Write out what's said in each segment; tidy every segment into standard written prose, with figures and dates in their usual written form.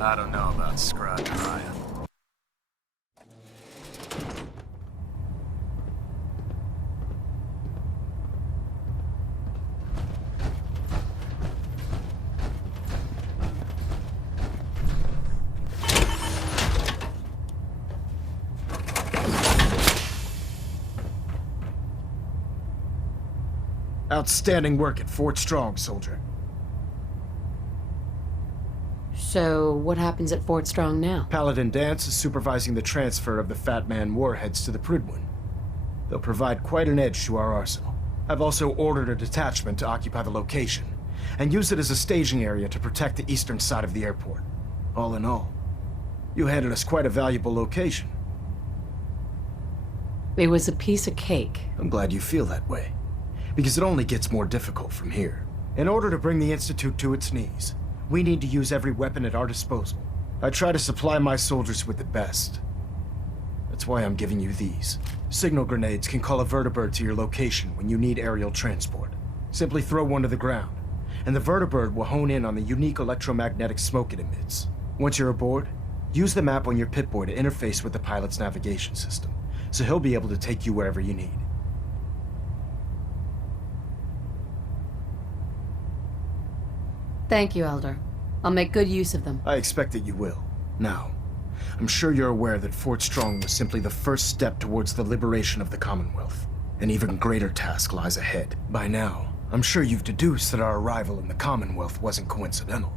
I don't know about Scribe Ryan. Outstanding work at Fort Strong, soldier. So, what happens at Fort Strong now? Paladin Danse is supervising the transfer of the Fat Man warheads to the Prydwen. They'll provide quite an edge to our arsenal. I've also ordered a detachment to occupy the location, and use it as a staging area to protect the eastern side of the airport. All in all, you handed us quite a valuable location. It was a piece of cake. I'm glad you feel that way, because it only gets more difficult from here. In order to bring the Institute to its knees, we need to use every weapon at our disposal. I try to supply my soldiers with the best. That's why I'm giving you these. Signal grenades can call a vertibird to your location when you need aerial transport. Simply throw one to the ground, and the vertibird will hone in on the unique electromagnetic smoke it emits. Once you're aboard, use the map on your Pip-Boy to interface with the pilot's navigation system, so he'll be able to take you wherever you need. Thank you, Elder. I'll make good use of them. I expect that you will. Now, I'm sure you're aware that Fort Strong was simply the first step towards the liberation of the Commonwealth. An even greater task lies ahead. By now, I'm sure you've deduced that our arrival in the Commonwealth wasn't coincidental.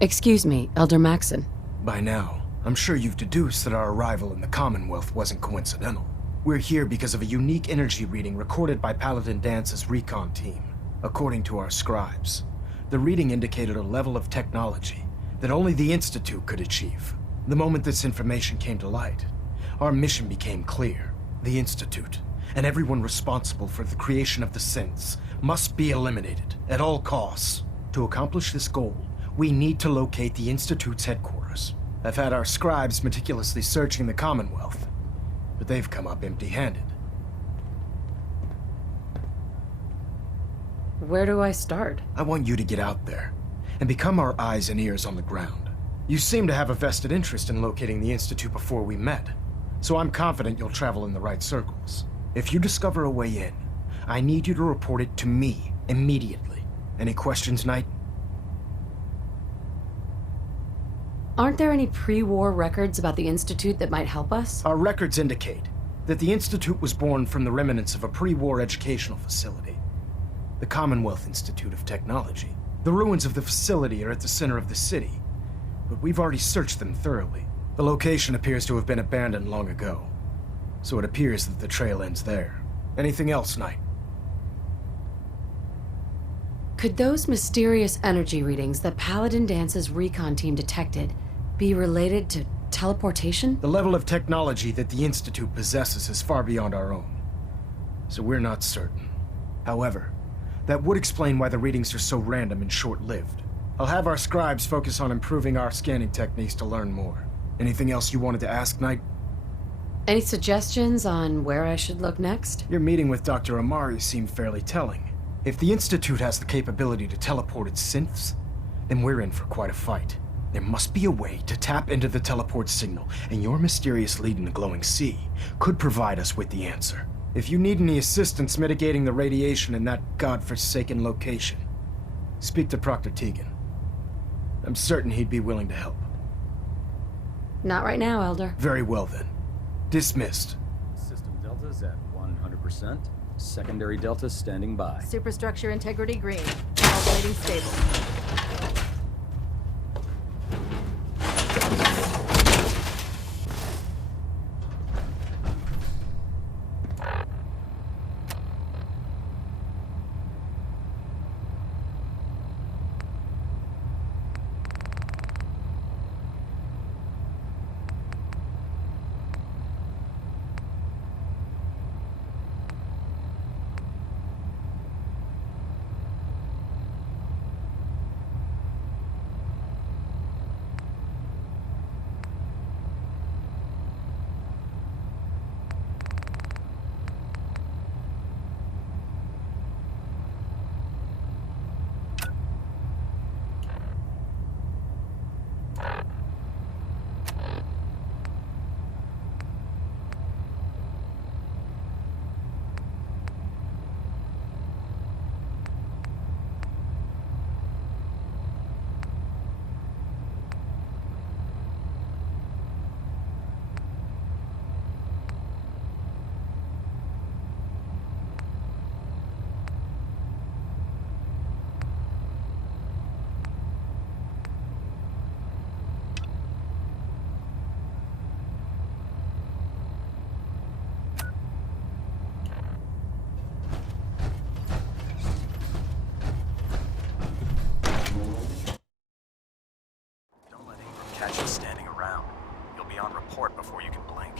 Excuse me, Elder Maxon. By now, I'm sure you've deduced that our arrival in the Commonwealth wasn't coincidental. We're here because of a unique energy reading recorded by Paladin Dance's recon team. According to our scribes, the reading indicated a level of technology that only the Institute could achieve. The moment this information came to light, our mission became clear. The Institute, and everyone responsible for the creation of the synths, must be eliminated at all costs. To accomplish this goal, we need to locate the Institute's headquarters. I've had our scribes meticulously searching the Commonwealth, but they've come up empty-handed. Where do I start? I want you to get out there and become our eyes and ears on the ground. You seem to have a vested interest in locating the Institute before we met, so I'm confident you'll travel in the right circles. If you discover a way in, I need you to report it to me immediately. Any questions, Knight? Aren't there any pre-war records about the Institute that might help us? Our records indicate that the Institute was born from the remnants of a pre-war educational facility, the Commonwealth Institute of Technology. The ruins of the facility are at the center of the city, but we've already searched them thoroughly. The location appears to have been abandoned long ago, so it appears that the trail ends there. Anything else, Knight? Could those mysterious energy readings that Paladin Dance's recon team detected be related to teleportation? The level of technology that the Institute possesses is far beyond our own, so we're not certain. However, that would explain why the readings are so random and short-lived. I'll have our scribes focus on improving our scanning techniques to learn more. Anything else you wanted to ask, Knight? Any suggestions on where I should look next? Your meeting with Dr. Amari seemed fairly telling. If the Institute has the capability to teleport its synths, then we're in for quite a fight. There must be a way to tap into the teleport signal, and your mysterious lead in the glowing sea could provide us with the answer. If you need any assistance mitigating the radiation in that godforsaken location, speak to Proctor Tegan. I'm certain he'd be willing to help. Not right now, Elder. Very well then. Dismissed. System deltas at 100%. Secondary deltas standing by. Superstructure integrity green. All rating stable. Don't let Ingram catch you standing around. You'll be on report before you can blink.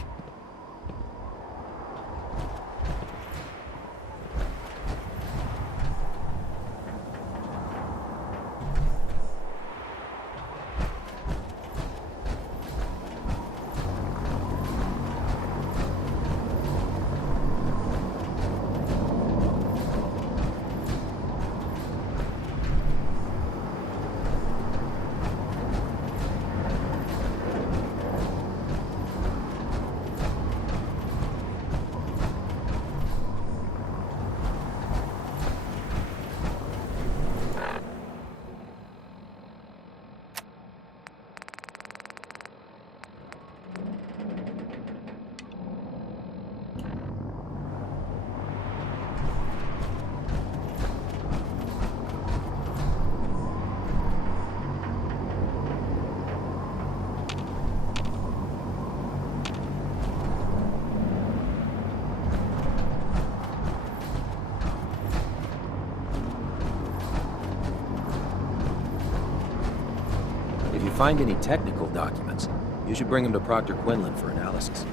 If you find any technical documents, you should bring them to Proctor Quinlan for analysis.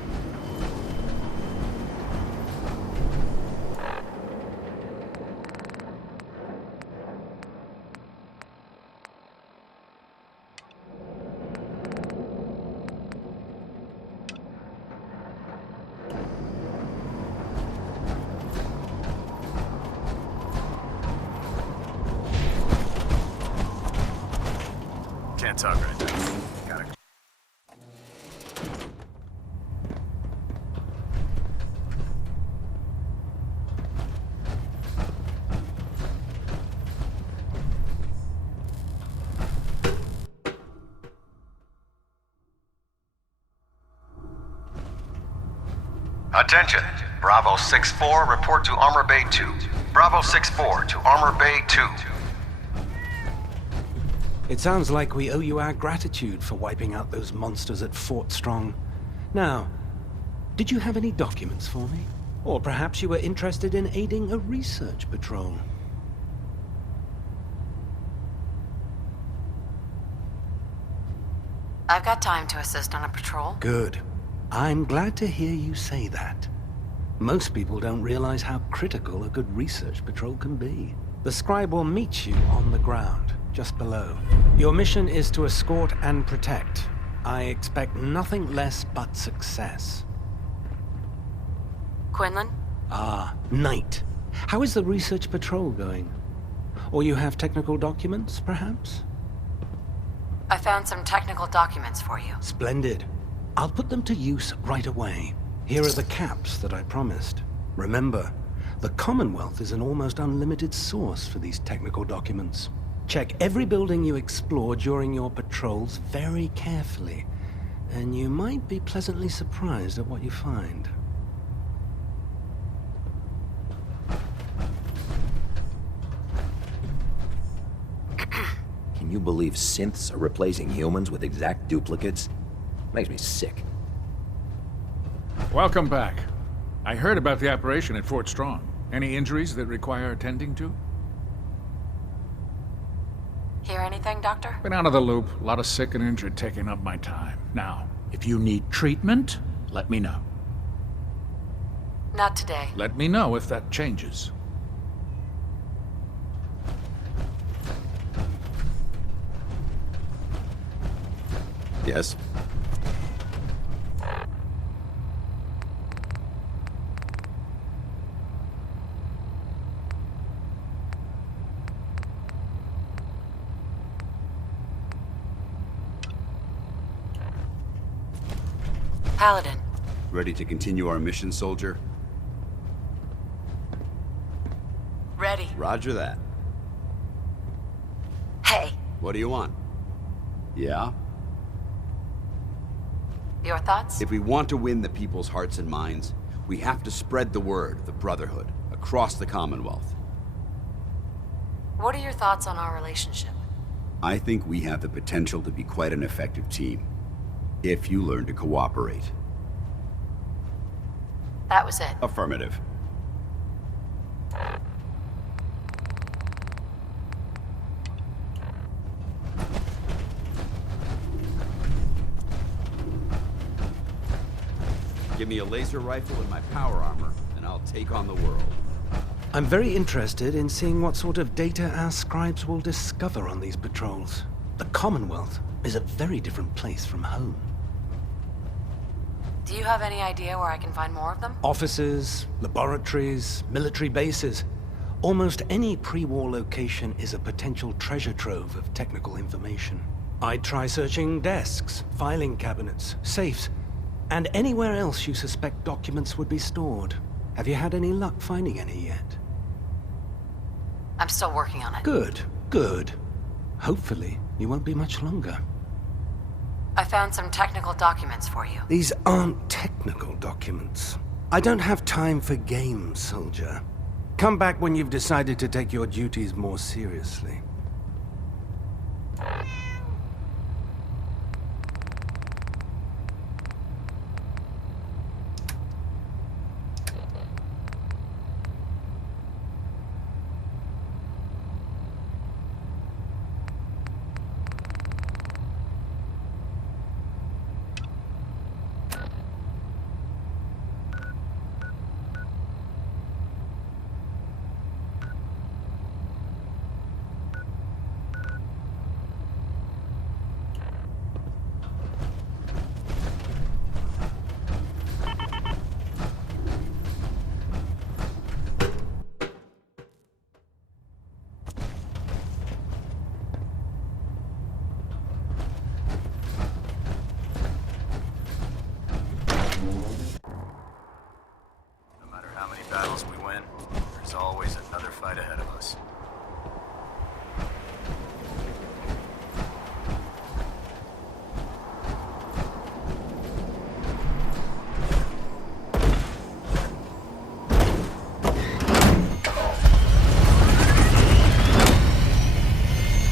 Can't talk right now. Gotta... Attention! Bravo 6-4, report to Armor Bay 2. Bravo 6-4 to Armor Bay 2. It sounds like we owe you our gratitude for wiping out those monsters at Fort Strong. Now, did you have any documents for me? Or perhaps you were interested in aiding a research patrol? I've got time to assist on a patrol. Good. I'm glad to hear you say that. Most people don't realize how critical a good research patrol can be. The scribe will meet you on the ground, just below. Your mission is to escort and protect. I expect nothing less but success. Quinlan? Ah, Knight. How is the research patrol going? Or you have technical documents, perhaps? I found some technical documents for you. Splendid. I'll put them to use right away. Here are the caps that I promised. Remember, the Commonwealth is an almost unlimited source for these technical documents. Check every building you explore during your patrols very carefully, and you might be pleasantly surprised at what you find. Can you believe synths are replacing humans with exact duplicates? Makes me sick. Welcome back. I heard about the operation at Fort Strong. Any injuries that require attending to? Hear anything, Doctor? Been out of the loop. A lot of sick and injured taking up my time. Now, if you need treatment, let me know. Not today. Let me know if that changes. Yes? Paladin. Ready to continue our mission, soldier? Ready. Roger that. Hey. What do you want? Yeah? Your thoughts? If we want to win the people's hearts and minds, we have to spread the word of the Brotherhood across the Commonwealth. What are your thoughts on our relationship? I think we have the potential to be quite an effective team, if you learn to cooperate. That was it. Affirmative. Give me a laser rifle and my power armor, and I'll take on the world. I'm very interested in seeing what sort of data our scribes will discover on these patrols. The Commonwealth is a very different place from home. Do you have any idea where I can find more of them? Offices, laboratories, military bases. Almost any pre-war location is a potential treasure trove of technical information. I'd try searching desks, filing cabinets, safes, and anywhere else you suspect documents would be stored. Have you had any luck finding any yet? I'm still working on it. Good, good. Hopefully, you won't be much longer. I found some technical documents for you. These aren't technical documents. I don't have time for games, soldier. Come back when you've decided to take your duties more seriously. No matter how many battles we win, there's always another fight ahead of us.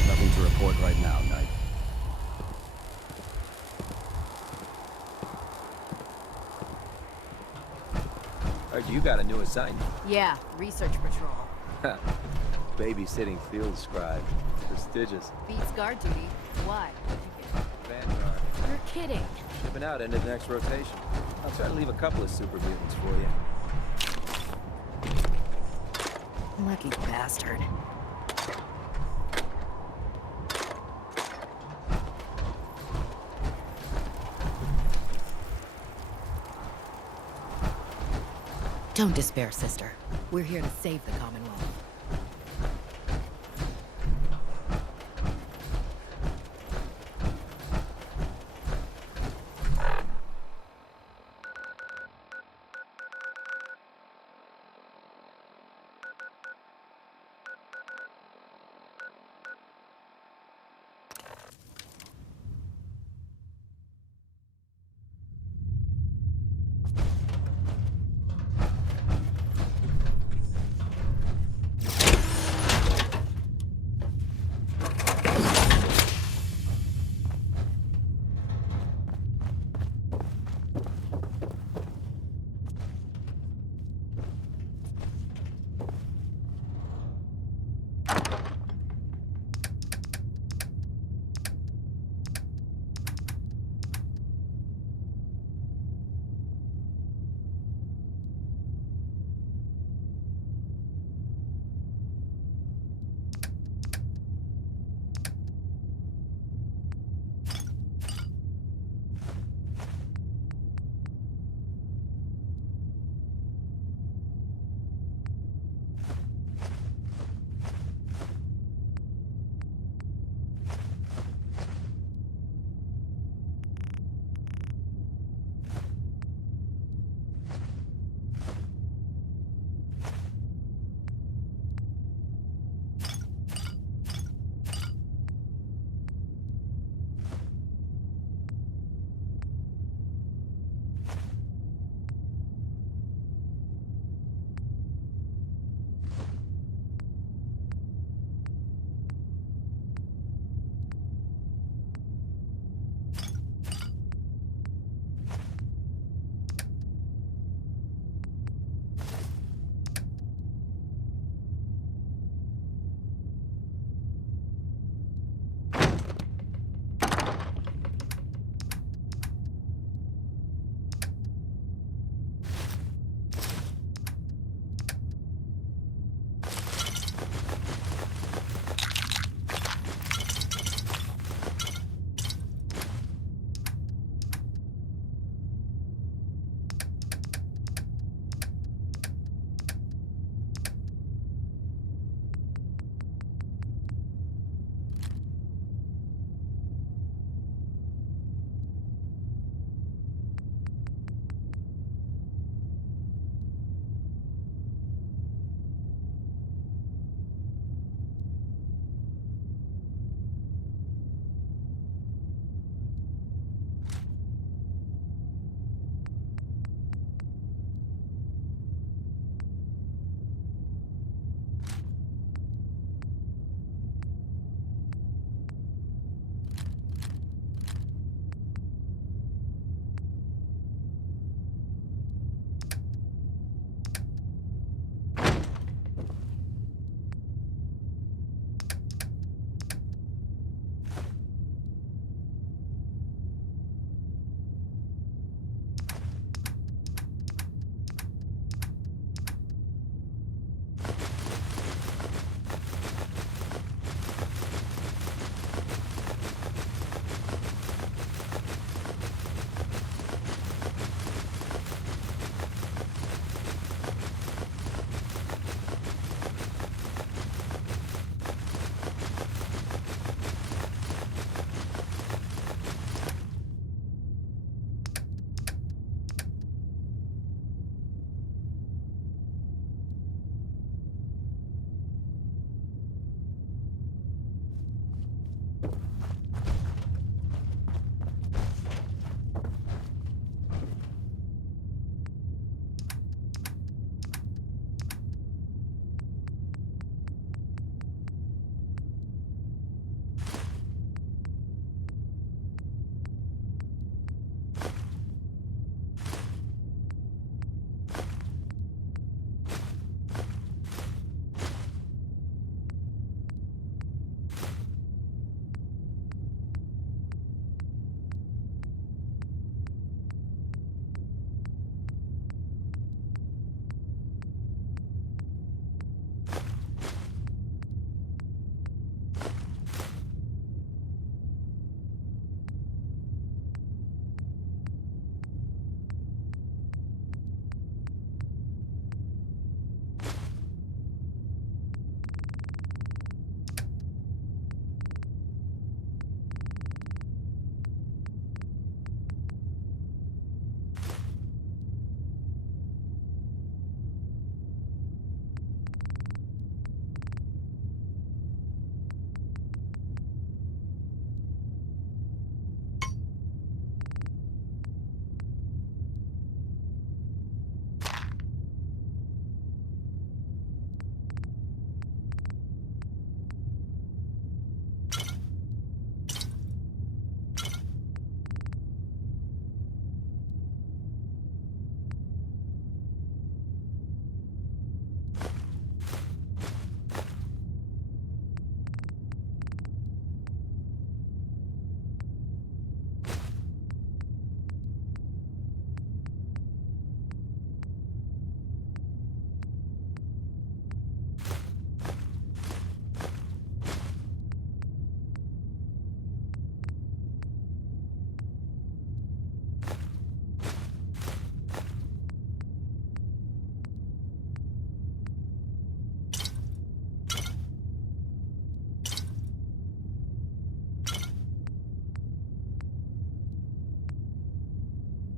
Nothing to report right now, Knight. Heard you got a new assignment. Yeah, research patrol. Babysitting field scribe. Prestigious. Beats guard duty. Why? What'd you get? Vanguard. You're kidding. Shipping out into the next rotation. I'll try to leave a couple of super mutants for you. Lucky bastard. Don't despair, sister. We're here to save the Commonwealth.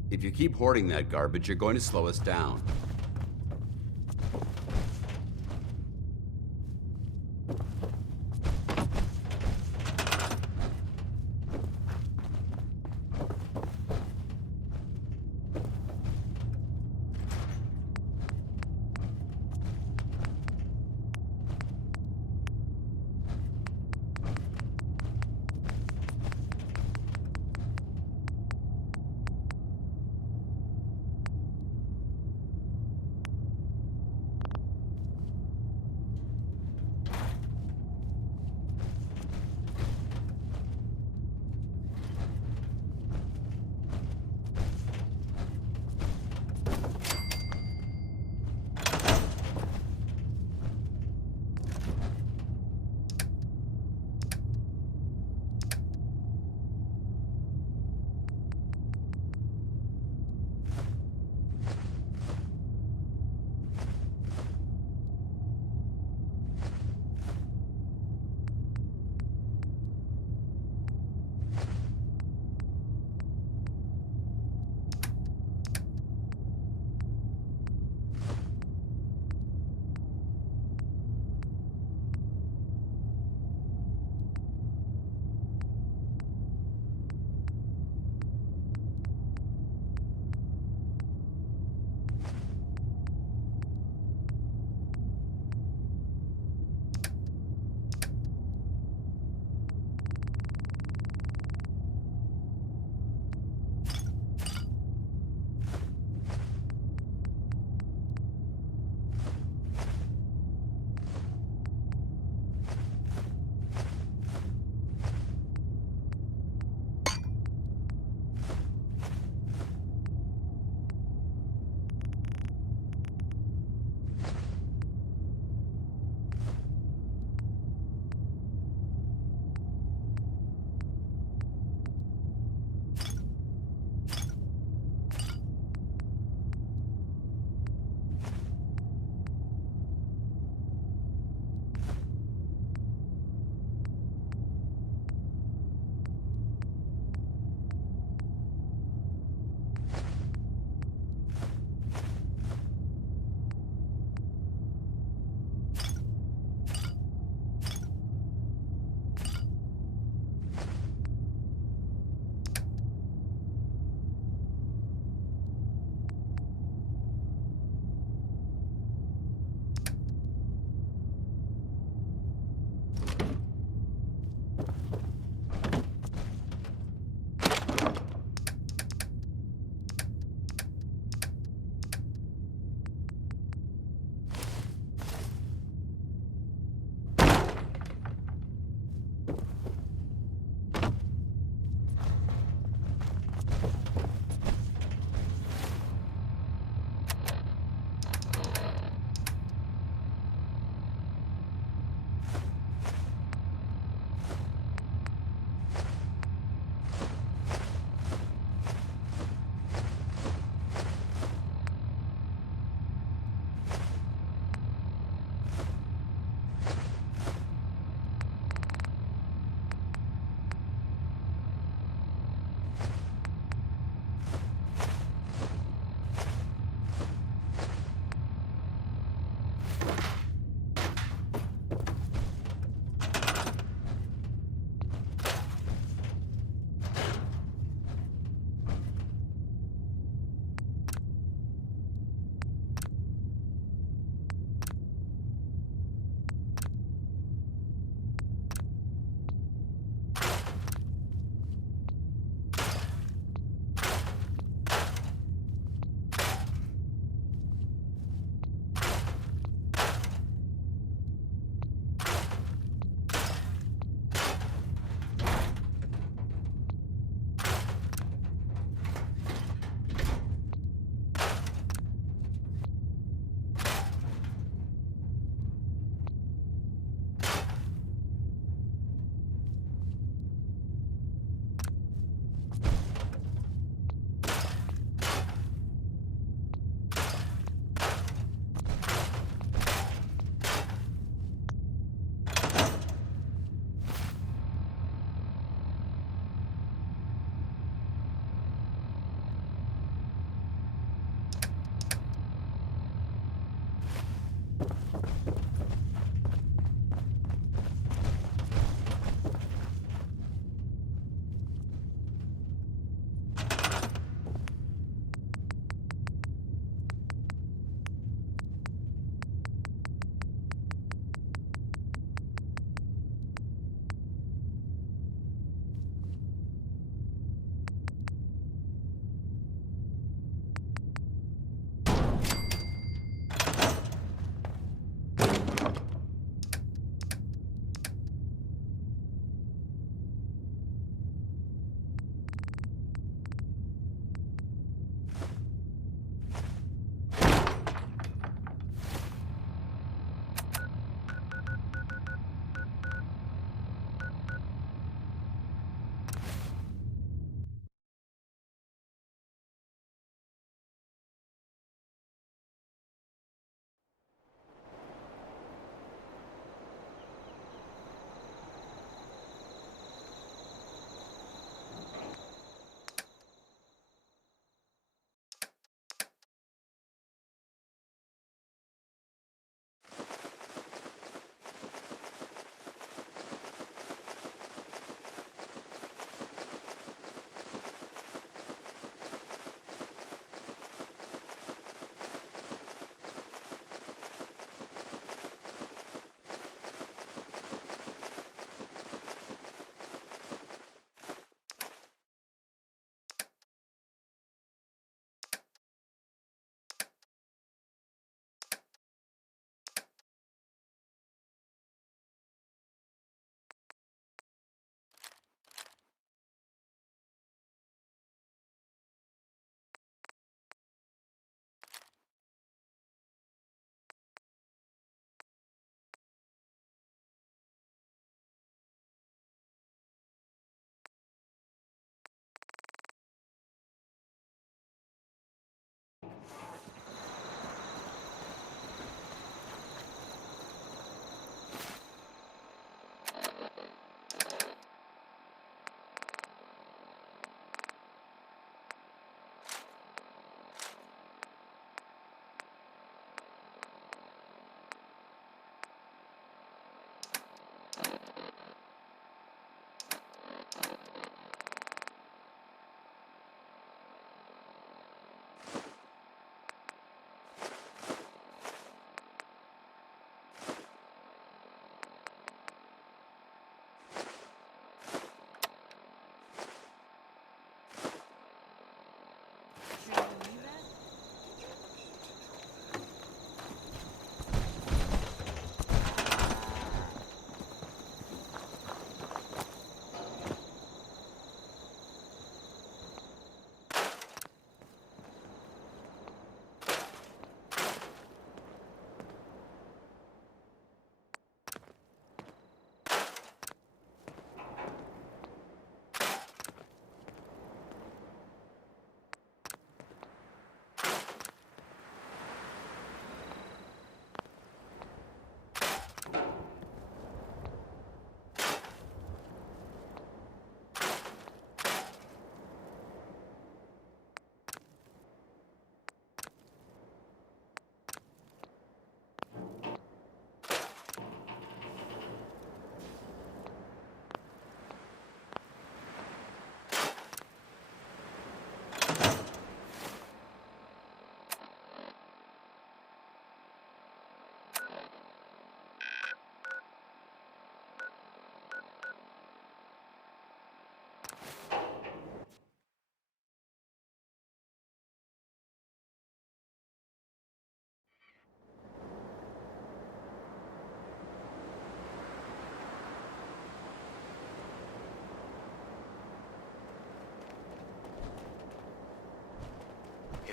If you keep hoarding that garbage, you're going to slow us down.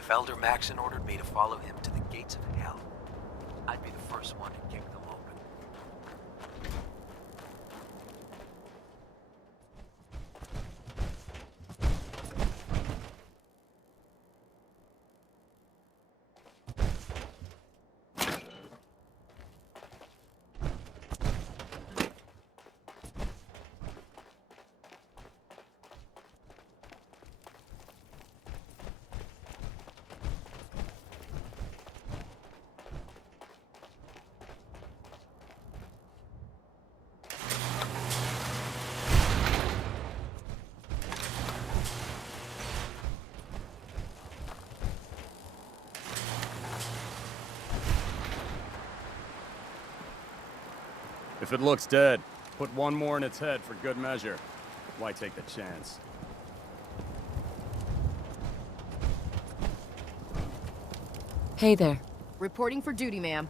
If Elder Maxon ordered me to follow him to the gates of hell, I'd be the first one to kick them open. If it looks dead, put one more in its head for good measure. Why take the chance? Hey there. Reporting for duty, ma'am.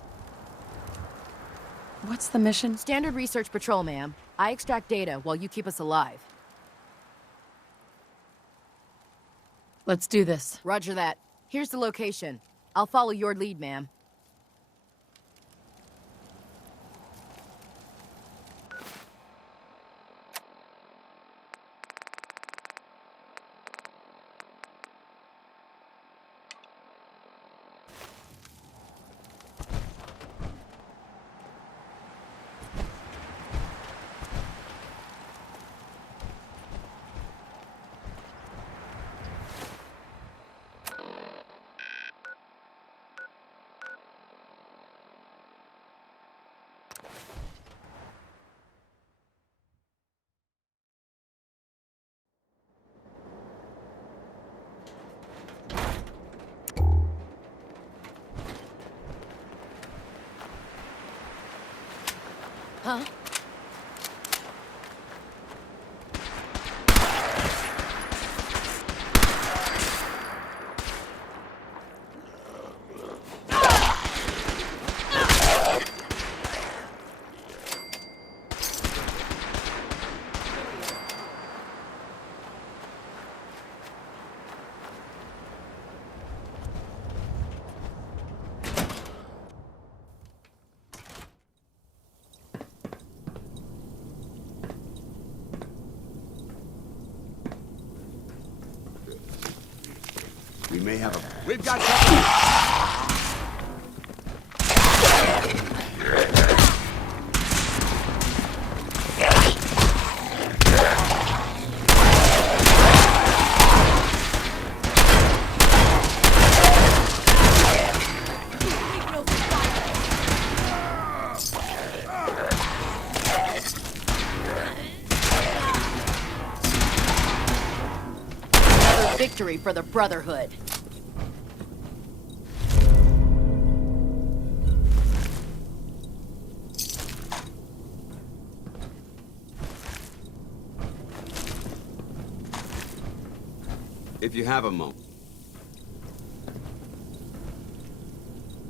What's the mission? Standard research patrol, ma'am. I extract data while you keep us alive. Let's do this. Roger that. Here's the location. I'll follow your lead, ma'am. Huh? We may have a... We've got company! Another victory for the Brotherhood. If you have a moment.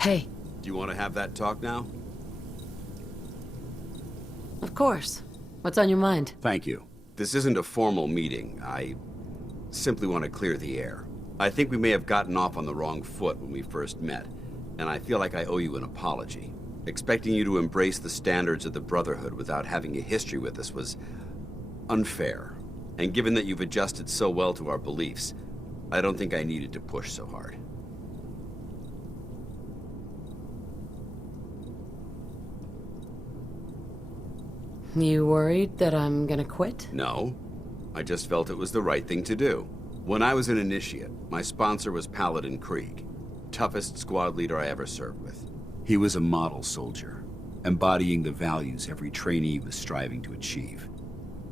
Hey. Do you want to have that talk now? Of course. What's on your mind? Thank you. This isn't a formal meeting. I simply want to clear the air. I think we may have gotten off on the wrong foot when we first met, and I feel like I owe you an apology. Expecting you to embrace the standards of the Brotherhood without having a history with us was unfair. And given that you've adjusted so well to our beliefs, I don't think I needed to push so hard. You worried that I'm gonna quit? No. I just felt it was the right thing to do. When I was an initiate, my sponsor was Paladin Krieg, toughest squad leader I ever served with. He was a model soldier, embodying the values every trainee was striving to achieve.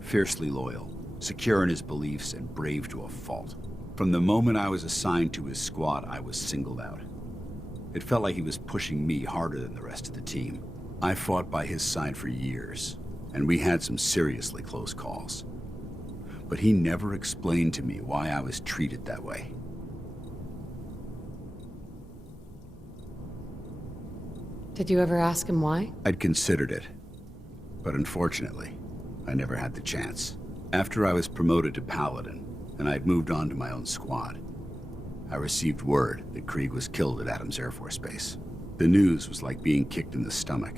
Fiercely loyal, secure in his beliefs, and brave to a fault. From the moment I was assigned to his squad, I was singled out. It felt like he was pushing me harder than the rest of the team. I fought by his side for years, and we had some seriously close calls. But he never explained to me why I was treated that way. Did you ever ask him why? I'd considered it, but unfortunately, I never had the chance. After I was promoted to Paladin, and I'd moved on to my own squad, I received word that Krieg was killed at Adams Air Force Base. The news was like being kicked in the stomach.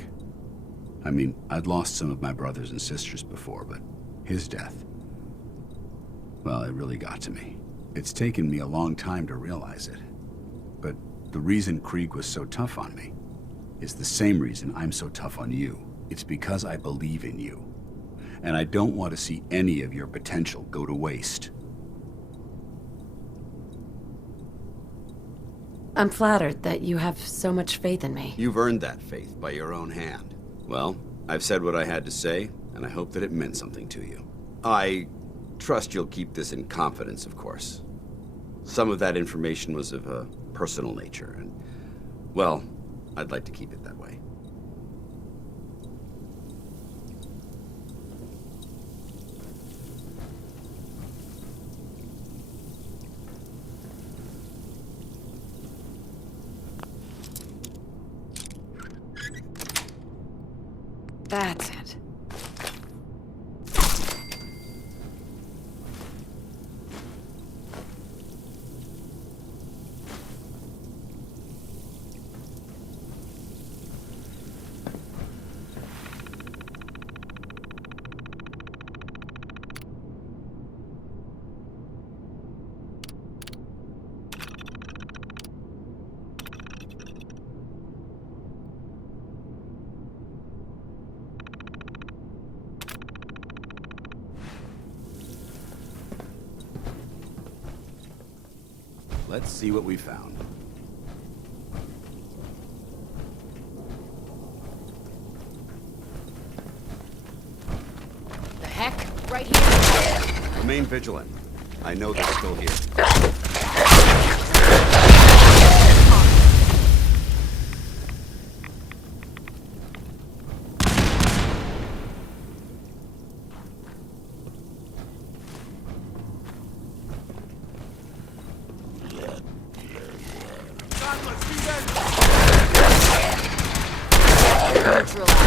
I mean, I'd lost some of my brothers and sisters before, but his death, well, it really got to me. It's taken me a long time to realize it. But the reason Krieg was so tough on me is the same reason I'm so tough on you. It's because I believe in you. And I don't want to see any of your potential go to waste. I'm flattered that you have so much faith in me. You've earned that faith by your own hand. Well, I've said what I had to say, and I hope that it meant something to you. I trust you'll keep this in confidence, of course. Some of that information was of a personal nature, and, well, I'd like to keep it that way. That's it. Let's see what we found. The heck? Right here. Remain vigilant. I know they're still here. Neutralized.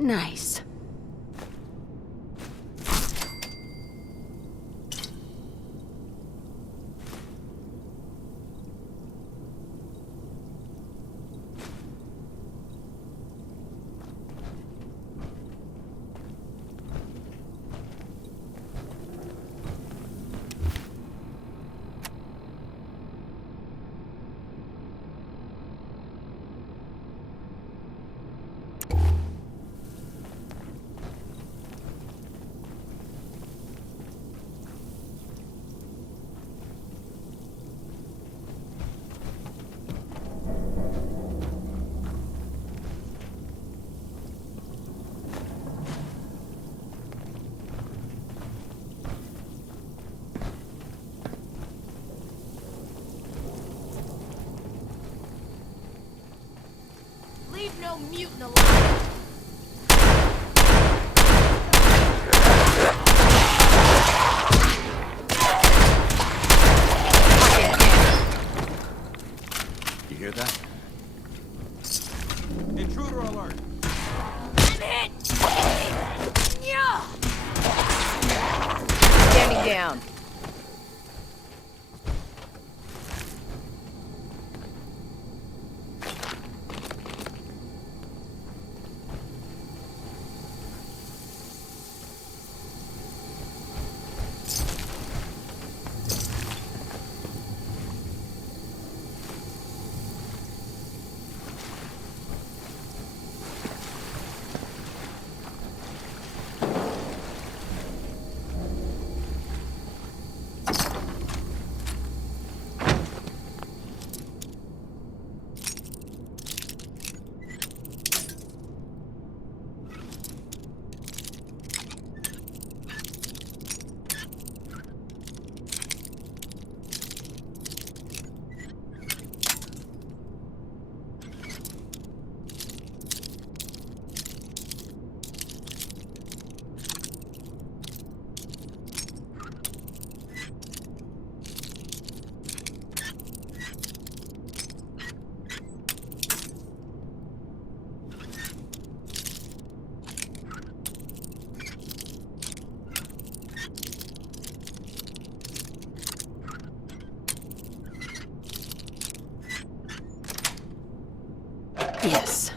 Nice. Leave no mutant alive. You hear that? Intruder alert! I'm hit! Yeah! Standing down. Yes.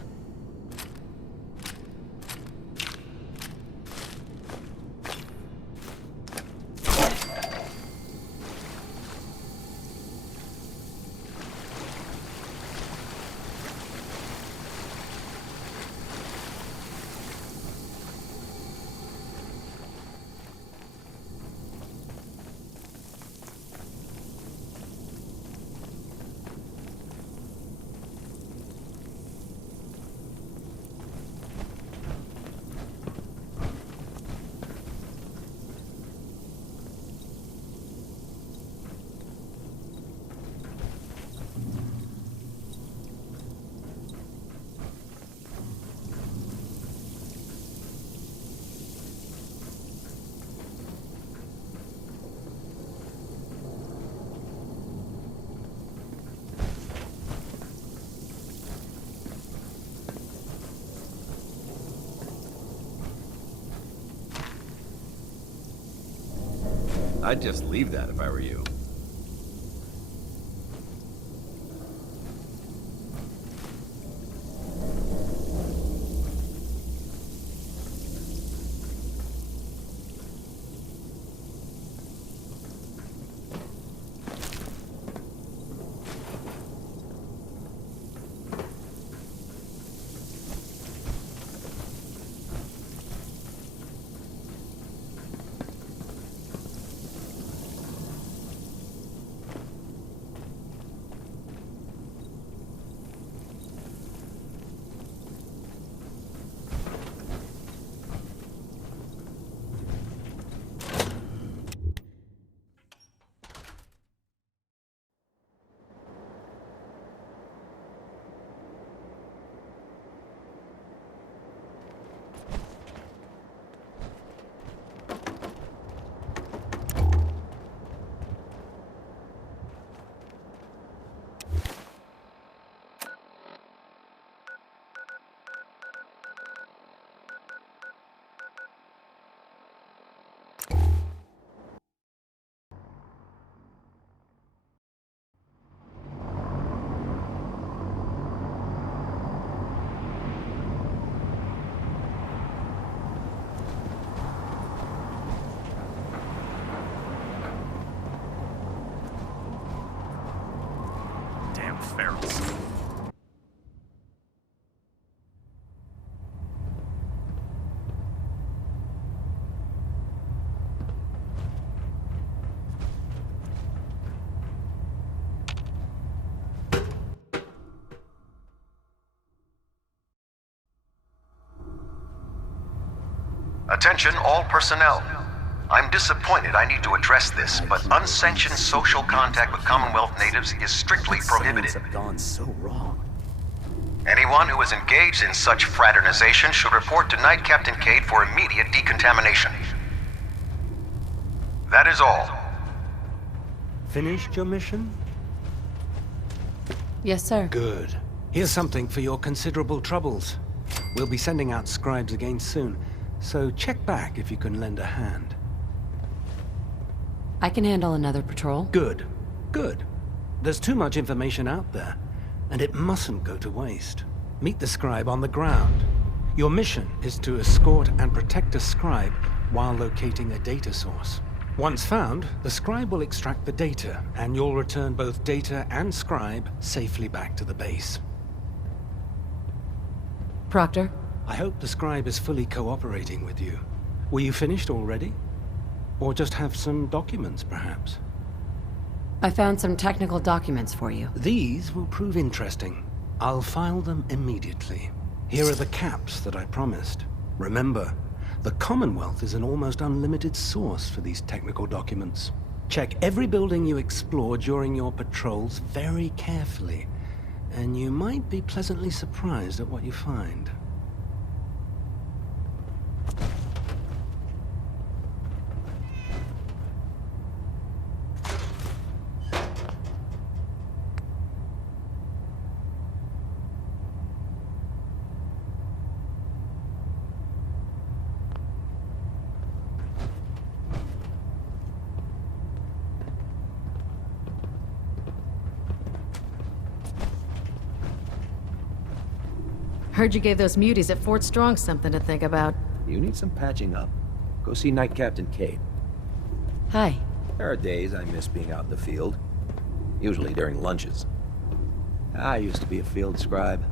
I'd just leave that if I were you. Damn ferals. Attention all personnel. I'm disappointed I need to address this, but unsanctioned social contact with Commonwealth natives is strictly prohibited. Have gone so wrong. Anyone who is engaged in such fraternization should report to Night Captain Cade for immediate decontamination. That is all. Finished your mission? Yes, sir. Good. Here's something for your considerable troubles. We'll be sending out scribes again soon, so check back if you can lend a hand. I can handle another patrol. Good. Good. There's too much information out there, and it mustn't go to waste. Meet the scribe on the ground. Your mission is to escort and protect a scribe while locating a data source. Once found, the scribe will extract the data, and you'll return both data and scribe safely back to the base. Proctor? I hope the scribe is fully cooperating with you. Were you finished already? Or just have some documents, perhaps? I found some technical documents for you. These will prove interesting. I'll file them immediately. Here are the caps that I promised. Remember, the Commonwealth is an almost unlimited source for these technical documents. Check every building you explore during your patrols very carefully, and you might be pleasantly surprised at what you find. Heard you gave those muties at Fort Strong something to think about. You need some patching up. Go see Night Captain Cade. Hi. There are days I miss being out in the field. Usually during lunches. I used to be a field scribe.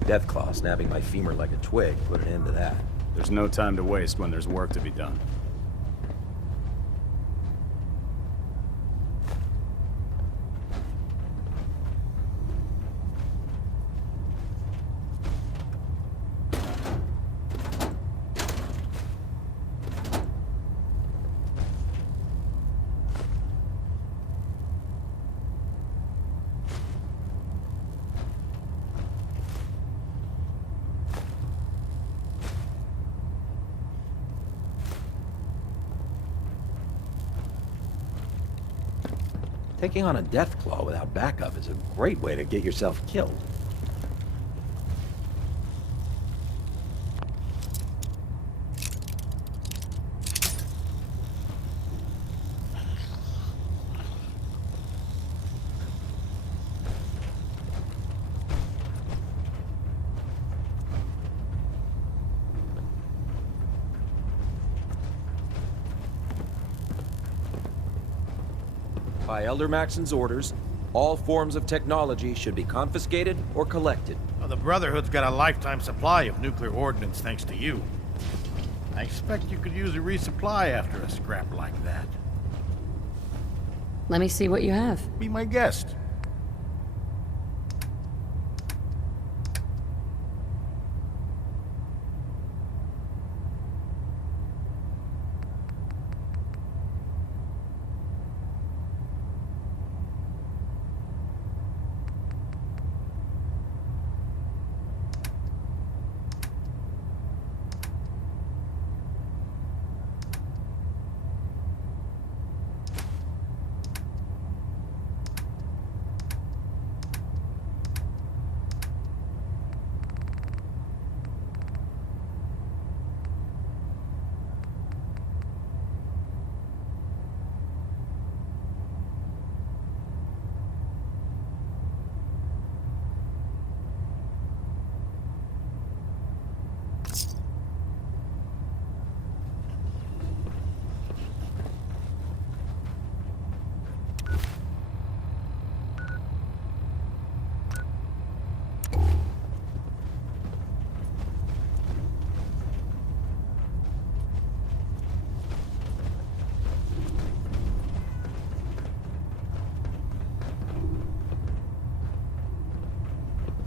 Deathclaw snapping my femur like a twig put an end to that. There's no time to waste when there's work to be done. Taking on a Deathclaw without backup is a great way to get yourself killed. By Elder Maxon's orders, all forms of technology should be confiscated or collected. Well, the Brotherhood's got a lifetime supply of nuclear ordnance thanks to you. I expect you could use a resupply after a scrap like that. Let me see what you have. Be my guest.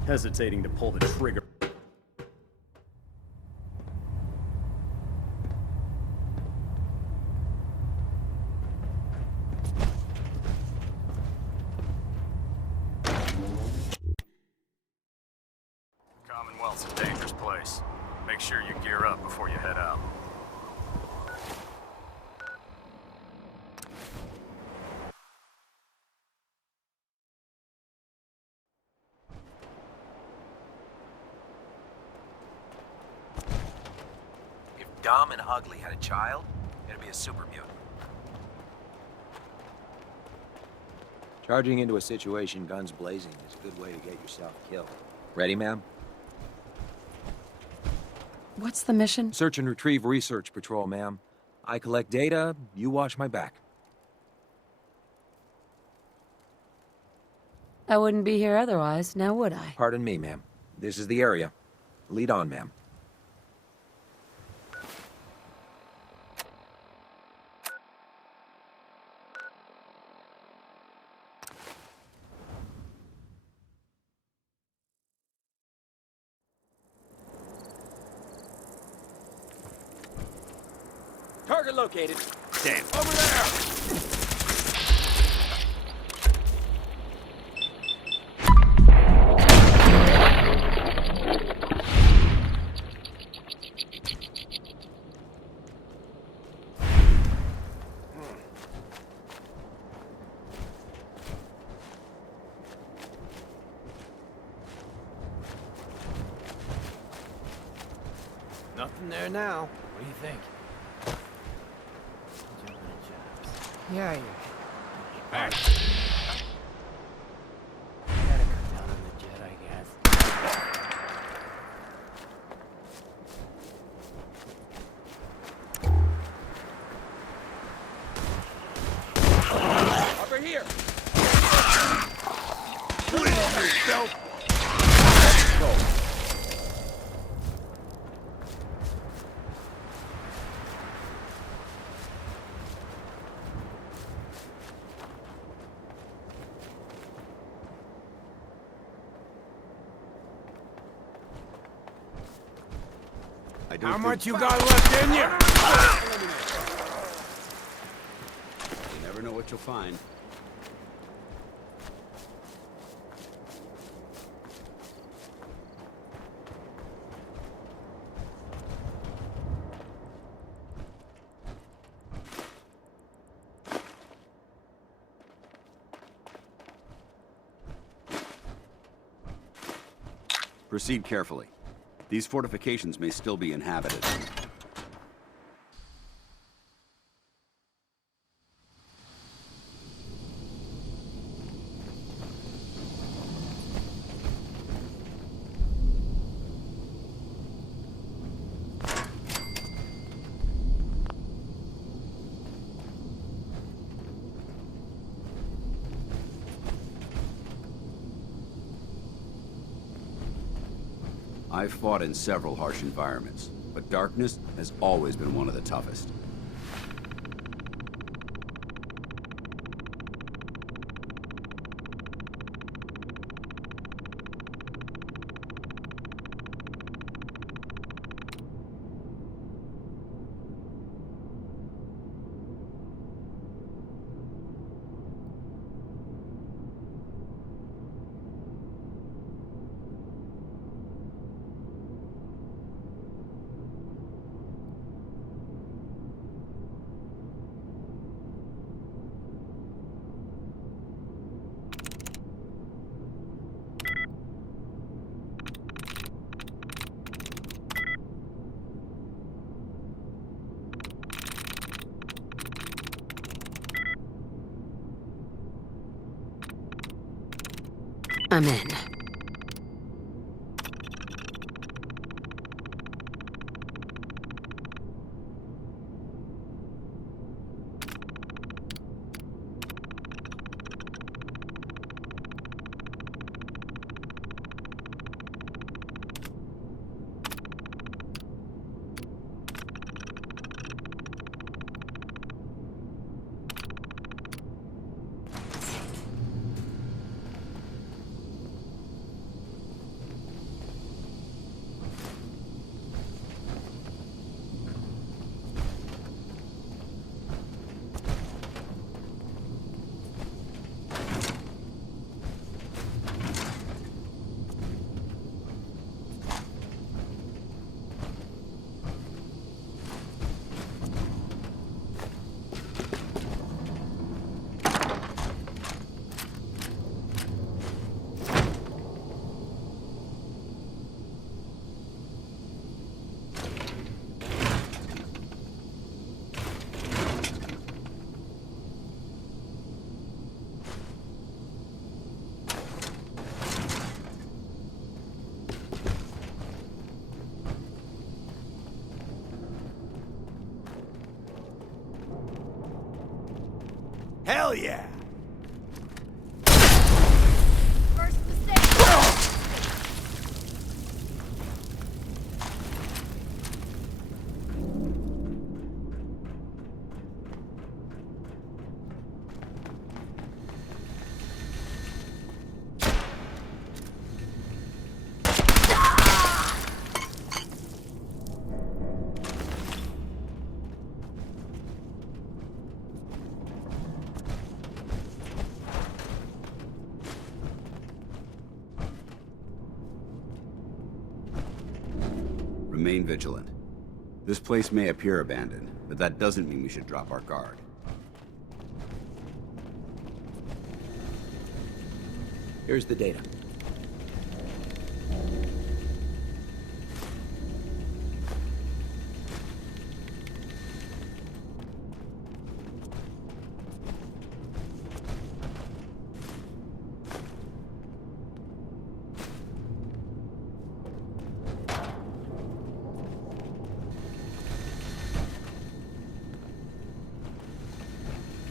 Hesitating to pull the trigger. Commonwealth's a dangerous place. Make sure you gear up before you head out. Dom and Ugly had a child, it'd be a super mutant. Charging into a situation guns blazing is a good way to get yourself killed. Ready, ma'am? What's the mission? Search and retrieve research patrol, ma'am. I collect data, you watch my back. I wouldn't be here otherwise, now would I? Pardon me, ma'am. This is the area. Lead on, ma'am. Target located. Damn. Over there! Nothing there now. What do you think? Yeah, you. Alright. Gotta cut down on the jet, I guess. Go. How much you got left in you? You never know what you'll find. Proceed carefully. These fortifications may still be inhabited. I've fought in several harsh environments, but darkness has always been one of the toughest. I'm in. Hell yeah! First mistake. Remain vigilant. This place may appear abandoned, but that doesn't mean we should drop our guard. Here's the data.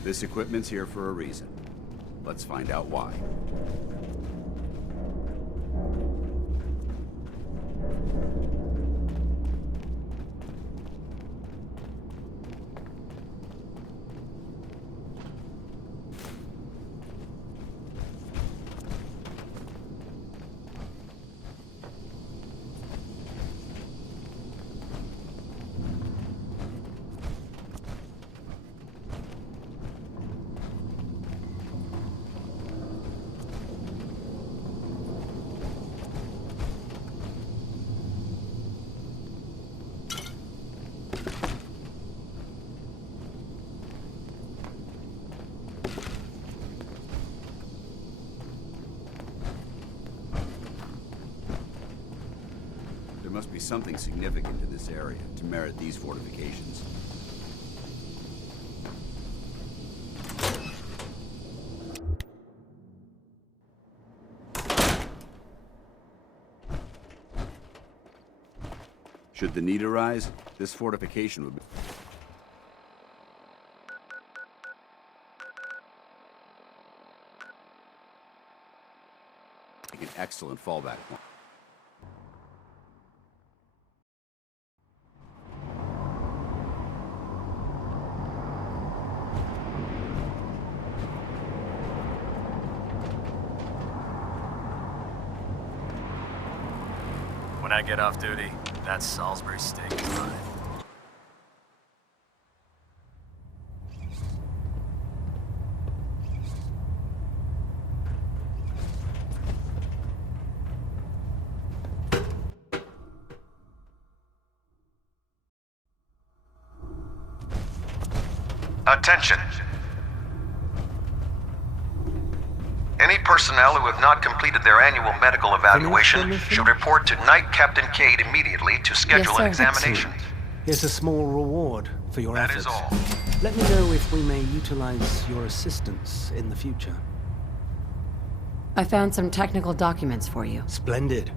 This equipment's here for a reason. Let's find out why. There must be something significant in this area to merit these fortifications. Should the need arise, this fortification would be... an excellent fallback point. When I get off duty, that Salisbury steak is mine. Attention. Any personnel who have not completed their annual medical evaluation should report to Night Captain Cade immediately to schedule an examination. Here's a small reward for your efforts. That is all. Let me know if we may utilize your assistance in the future. I found some technical documents for you. Splendid.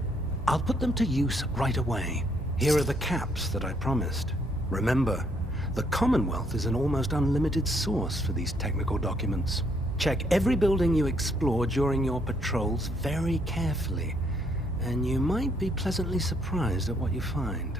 I'll put them to use right away. Here are the caps that I promised. Remember, the Commonwealth is an almost unlimited source for these technical documents. Check every building you explore during your patrols very carefully, and you might be pleasantly surprised at what you find.